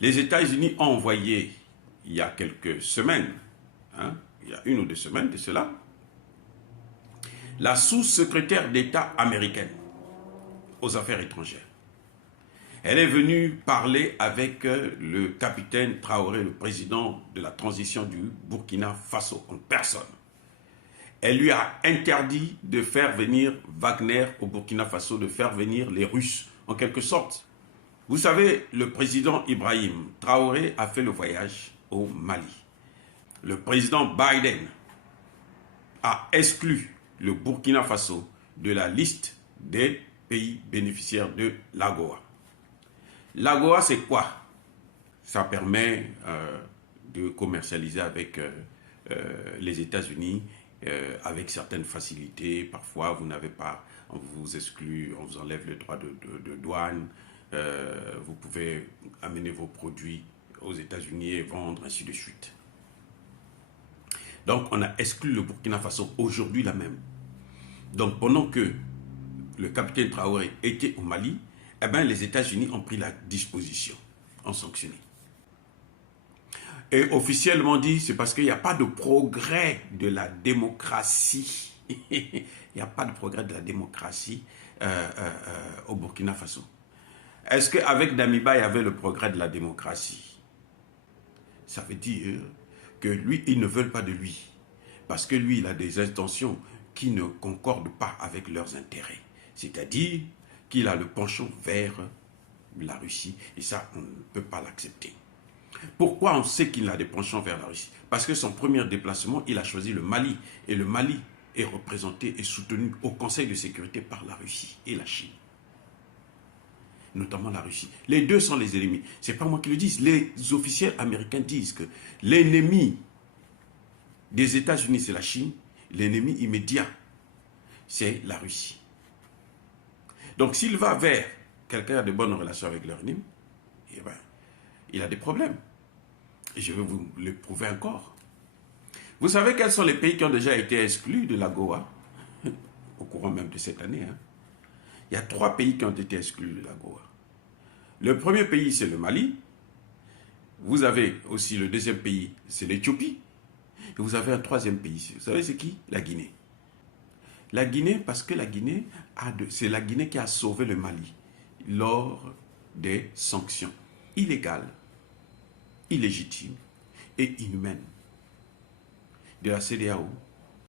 Les États-Unis ont envoyé, il y a quelques semaines, il y a 1 ou 2 semaines de cela, la sous-secrétaire d'État américaine aux affaires étrangères. Elle est venue parler avec le capitaine Traoré, le président de la transition du Burkina Faso, en personne. Elle lui a interdit de faire venir Wagner au Burkina Faso, de faire venir les Russes, en quelque sorte. Vous savez, le président Ibrahim Traoré a fait le voyage au Mali. Le président Biden a exclu le Burkina Faso de la liste des pays bénéficiaires de l'AGOA. L'AGOA, c'est quoi? Ça permet de commercialiser avec les États-Unis avec certaines facilités. Parfois, vous n'avez pas, on vous exclut, on vous enlève le droit de douane. Vous pouvez amener vos produits aux États-Unis et vendre, ainsi de suite. Donc, on a exclu le Burkina Faso aujourd'hui là même. Donc, pendant que le capitaine Traoré était au Mali, eh bien, les États-Unis ont pris la disposition, ont sanctionné. Et officiellement dit, c'est parce qu'il n'y a pas de progrès de la démocratie. Il n'y a pas de progrès de la démocratie au Burkina Faso. Est-ce qu'avec Damiba, il y avait le progrès de la démocratie? Ça veut dire que lui, ils ne veulent pas de lui. Parce que lui, il a des intentions qui ne concordent pas avec leurs intérêts. C'est-à-dire qu'il a le penchant vers la Russie. Et ça, on ne peut pas l'accepter. Pourquoi on sait qu'il a des penchants vers la Russie? Parce que son premier déplacement, il a choisi le Mali. Et le Mali est représenté et soutenu au Conseil de sécurité par la Russie et la Chine. Notamment la Russie. Les deux sont les ennemis. Ce n'est pas moi qui le dis. Les officiels américains disent que l'ennemi des États-Unis, c'est la Chine. L'ennemi immédiat, c'est la Russie. Donc s'il va vers quelqu'un qui a de bonnes relations avec leur ennemi, eh ben, il a des problèmes. Et je vais vous le prouver encore. Vous savez quels sont les pays qui ont déjà été exclus de l'AGOA au courant même de cette année, Il y a 3 pays qui ont été exclus de l'AGOA. Le premier pays, c'est le Mali. Vous avez aussi le deuxième pays, c'est l'Éthiopie. Et vous avez un troisième pays. Vous savez c'est qui? La Guinée. La Guinée, parce que la Guinée, c'est la Guinée qui a sauvé le Mali lors des sanctions illégales, illégitimes et inhumaines de la CEDEAO